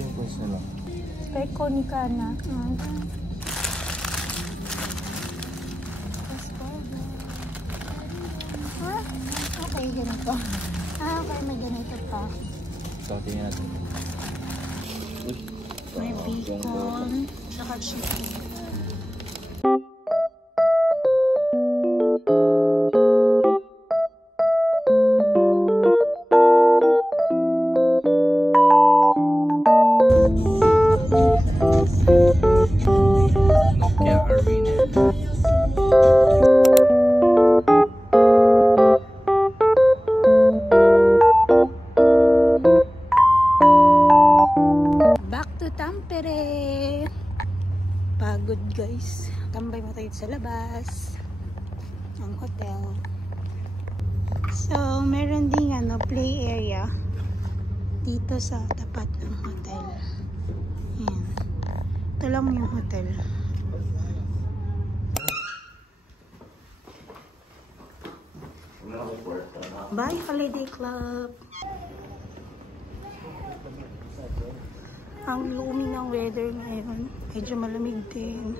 yung coins na lang. Kay Konica na. Okay, ganito. Okay, may ganito pa. So, tingnan natin. May bacon, tsaka chicken. Tampere. Pagod guys. Tambay mo tayo sa labas ng hotel. So, meron ding play area dito sa tapat ng hotel. Ayan. Ito lang yung hotel. Bye, Holiday Club. Ang lumi ng weather ngayon. Medyo malamig din.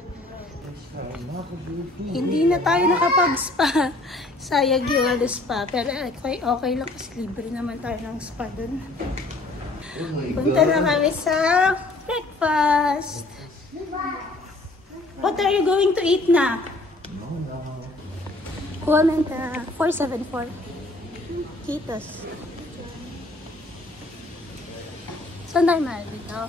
Hindi na tayo nakapag-spa. Sayag yung spa. Pero okay lang kasi libre naman tayo ng spa dun. Punta na kami sa breakfast. What are you going to eat na? Woman 474. Kitos. Saan tayo mahal dito?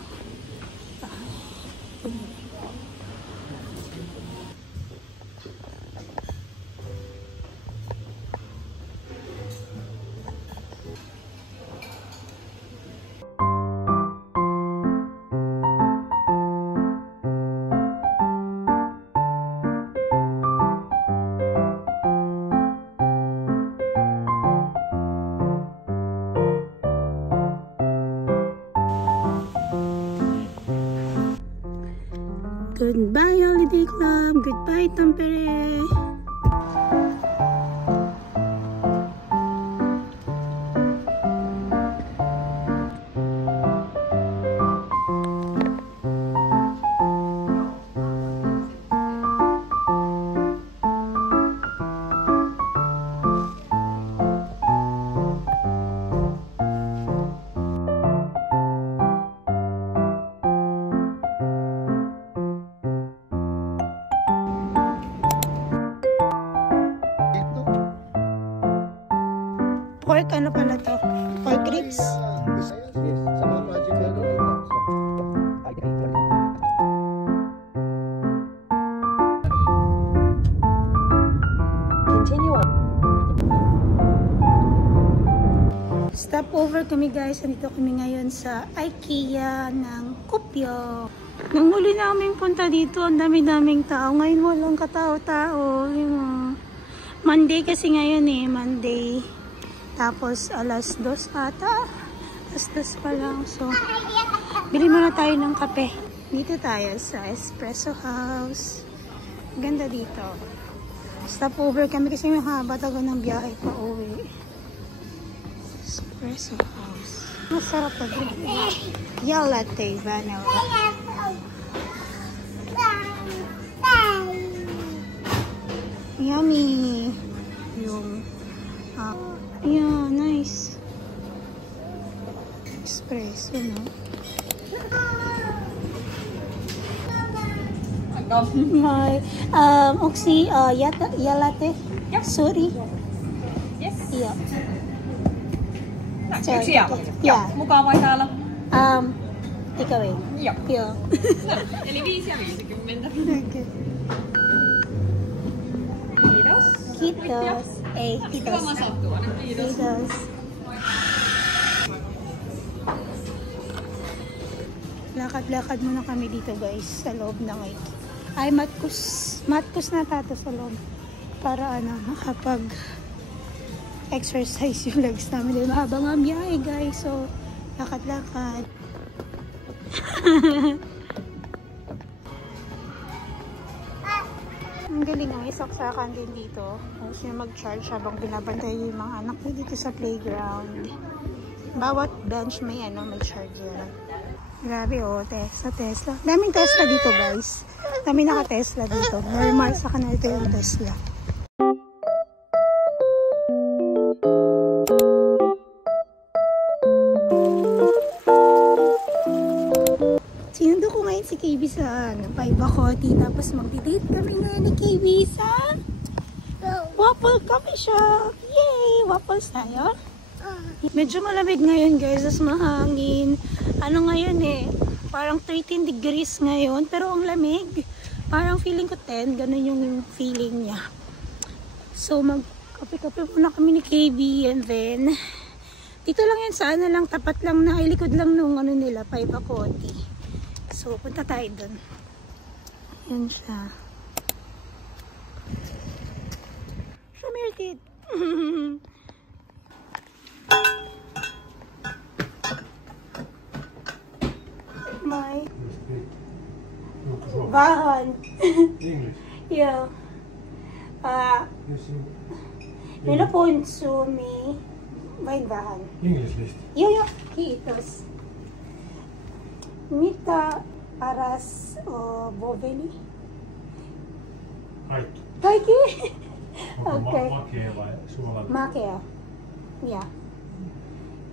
Goodbye, Holiday Club. Goodbye, Tampere. Pork, ano pala to? Pork ribs? Yes, sa mga project na ito. Continue on. Stop over kami guys. Nandito kami ngayon sa IKEA ng Kuopio. Nung huli naming punta dito, ang dami-daming tao. Ngayon walang katao-tao. Monday kasi ngayon Monday. Tapos alas 2 ata. Alas 2 pa lang. So, bili muna tayo ng kape. Dito tayo sa Espresso House. Ganda dito. Stop over kami kasi may haba tago ng biyahe pa uwi. Espresso House. Masarap pa din. Yeah, latte, vanilla. Yummy. Yung yeah, nice. Espresso, no? My oxy yeah latte. Yeah. Sorry. Yes. Yeah. Yksi Yeah. Mukaan vai täällä? Take away. Joo. Yeah. Eli 5 ja 50. Okay. Kiitos. Kiitos. Kiitos. Kiva masattua. Kiitos. Kiitos. Lakad-lakad muna kami dito guys sa loob ng IKEA. Ay, matkus na tato sa loob para makapag exercise yung legs namin. Dahil mahaba nga biyahe guys. So, lakad-lakad. Ang galing may saksakan din dito. Tapos yung mag-charge habang binabantay yung mga anak ko dito sa playground. Bawat bench may may charger. Grabe Tesla. Daming Tesla dito guys. Dami naka-Tesla dito. Normal sa kanila ito yung Tesla. Sinundo ko ngayon si KB sa Paibakoti. Tapos mag-date kami na ni KB sa Waffle Coffee Shop. Yay! Waffles tayo. Medyo malamig ngayon guys. Tapos mahangin. Ano ngayon parang 13 degrees ngayon. Pero ang lamig. Parang feeling ko 10. Ganun yung feeling niya. So mag-kape-kape muna kami ni KB. And then dito lang yan. Sana lang. Tapat lang na. Ilikod lang nung nila. Paibakoti. So, punta tayo dun. Yan siya. Show me your teeth. My bahan. English. Yeah. Nila po sumi. May bahan. English list. Yeah. Kiitos. Mitä paras boveli? Kaikki. Kaikki? Onko Okay. makea vai suolainen? Makea. Ja.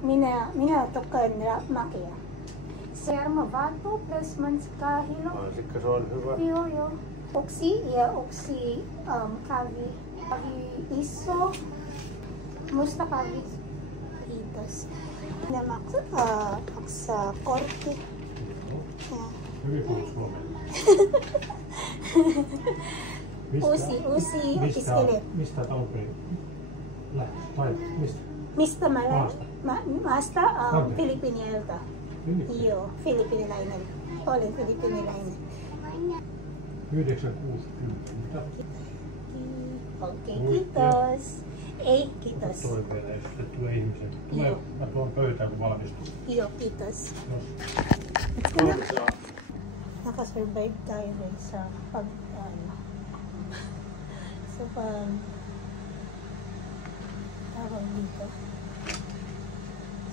Minä tykkään makea. Sermavato plus manskahilo. Mansikka, se on hyvä. Joo. Oksi ja oksi kavi. Kavi iso. Musta kavi. Kiitos. Ja maksa kortti. Hyvin puhut suomea. Uusi opiskelet. Mistä alun perin lähti? Mistä? Mistä mä Maasta. Maasta Okay. Filippiiniltä. Joo, filippiniläinen. Olen filippiniläinen. 960. Mitä? Okei, kiitos. Ei, kiitos. Toiveita esitettyä ihmisen. Joo. Mä tuon pöytään kun valmistuu. Joo, kiitos. Nakasurvive tayo sa tawag dito.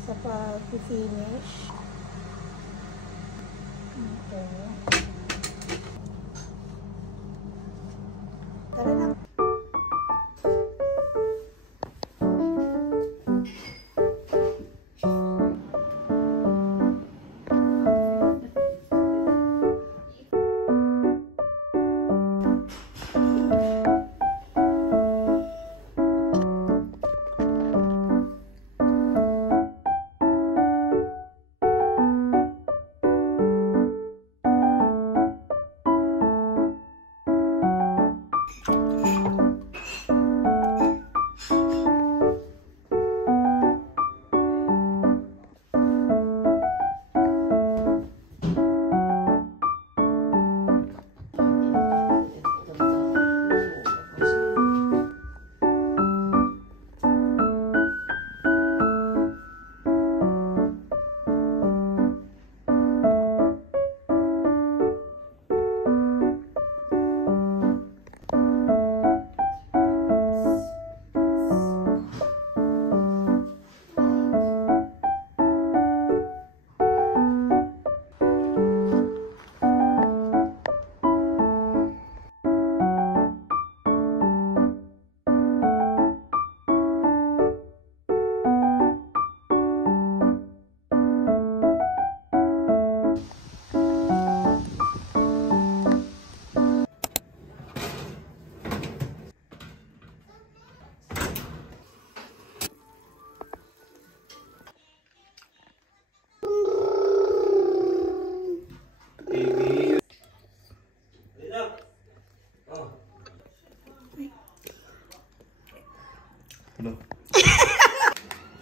Sa pag-finish. Okay. Tara na.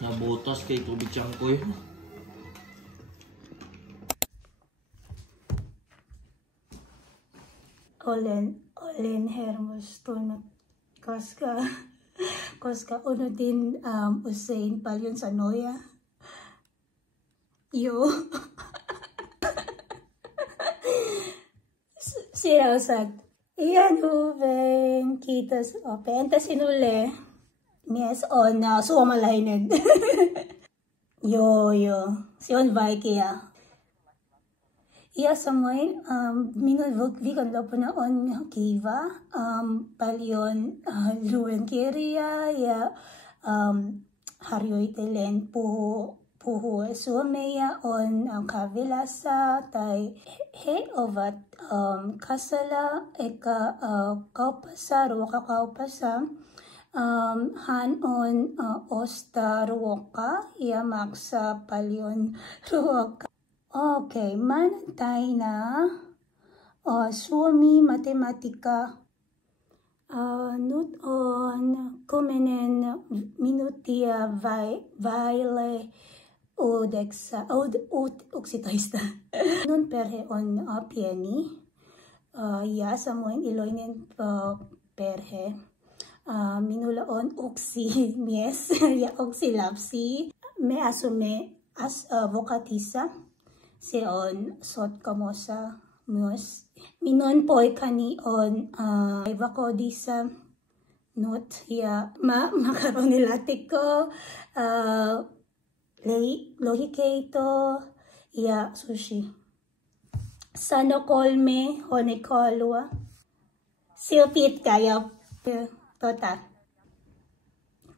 Nabutas kay tubig siyangkoy. Olen hermostunut, koska unotin usein paljon sanoja. Joo. Sinausag. Iyan Ruben. Kiitos. Entä sinulle? Mies on suomalainen. Yo. Sion Vaikia. Iya samoin minun vikan lopo na on kiva palion luen keria ya haryoy telen puhu suomeya on kavilasa tai he ovat kasala eka kaupasa ruoka kaupasa han on osta ruoka ya maksa palion ruoka. Okay, manantay na Suomi matematika not on kumenen minutia vaile udeksa uksitoista nun perhe on pieni ja samoin iloinen perhe minulla on uksi mies ja uksi lapsi me asume vokatissa. Se on sotkamossa myös. Minun poikani on vakodissa nyt ja makaronilaatikko, lohikeito ja sushi. Sano 3, hone 3. Silpit kayo.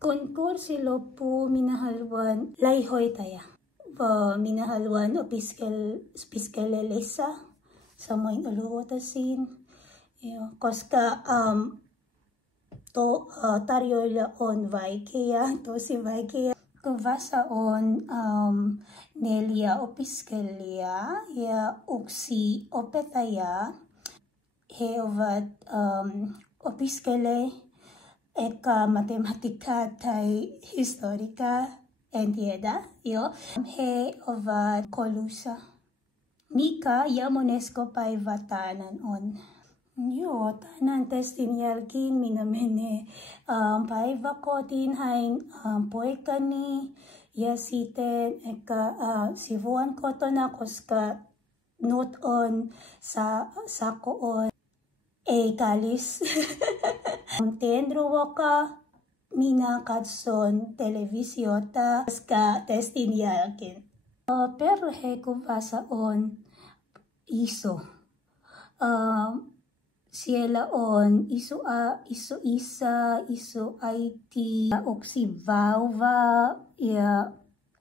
Konkursi loppu minahaluan layhoitaya. Minahaluan piskelelesa samoin uluotasin koska tarjoilla on tosi vaikea kuvassa on 4 opiskelijaa ja 1 opettaja. He ovat opiskelee eka matematiikkaa tai historiaa. En tiedä, jo. He ovat koulussa. Mikä ja monesko päivä tänään on? Joo, tänään testin jälkeen minä menen päiväkotiin, hain poikani ja sitten ehkä sivuan kotona, koska nyt on sako on ei kallis. Teen ruokaa. Minä katson televisiota koska testin jälkeen. Perhekuvassa on iso. Siellä on iso isä, iso äiti, yksi vauva ja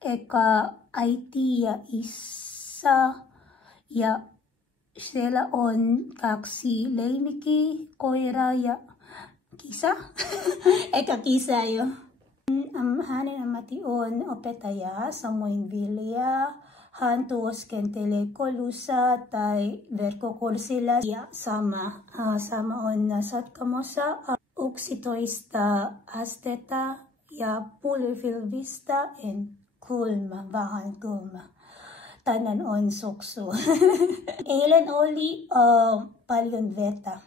eka äiti ja isä. Ja siellä on 2 lemmikkiä, koira ja kisa. Eka kisa jo. Hänen ammatti on opettaja, samoin Vilja. Hän työskentelee koulussa tai verkkokurssilla ja sama on Sotkamossa 11 astetta ja pulfilvistä en vähän kulma. Tänään on suksu. Eilen oli paljon vettä.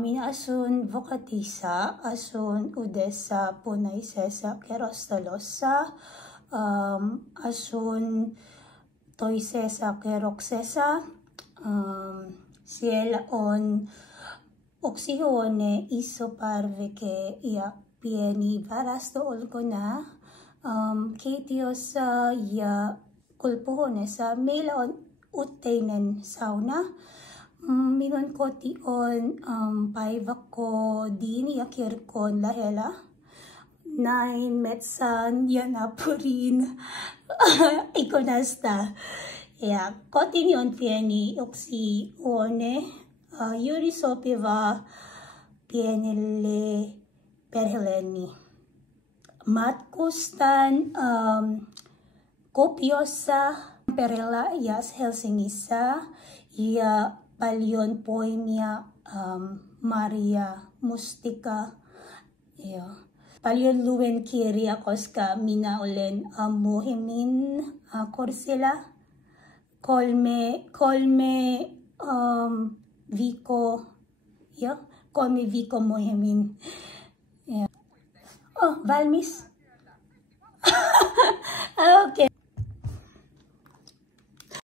Minä asun Vokatissa, asun Udessa punaisessa kerrostalossa, asun toisessa kerroksessa. Siellä on yksi huone, iso parveke ja pieni varasto ulkona. Keittiössä ja kulpuhuoneessa meillä on yhteinen sauna. Minun koti on päiväkodin ja kirkon lähellä. Näin metsän ja naapurin ikkunasta. Ja kotini on pieni yksi huone, juuri sopiva pienelle perheelleni. Matkustan Kuopiossa, Tampereella ja Helsingissä ja paljon poimia, Maria, mustika. Ja paljon luen kirja, koska minä olen myöhemmin kurssilla. 3 viikkoa myöhemmin. Ja. Valmis?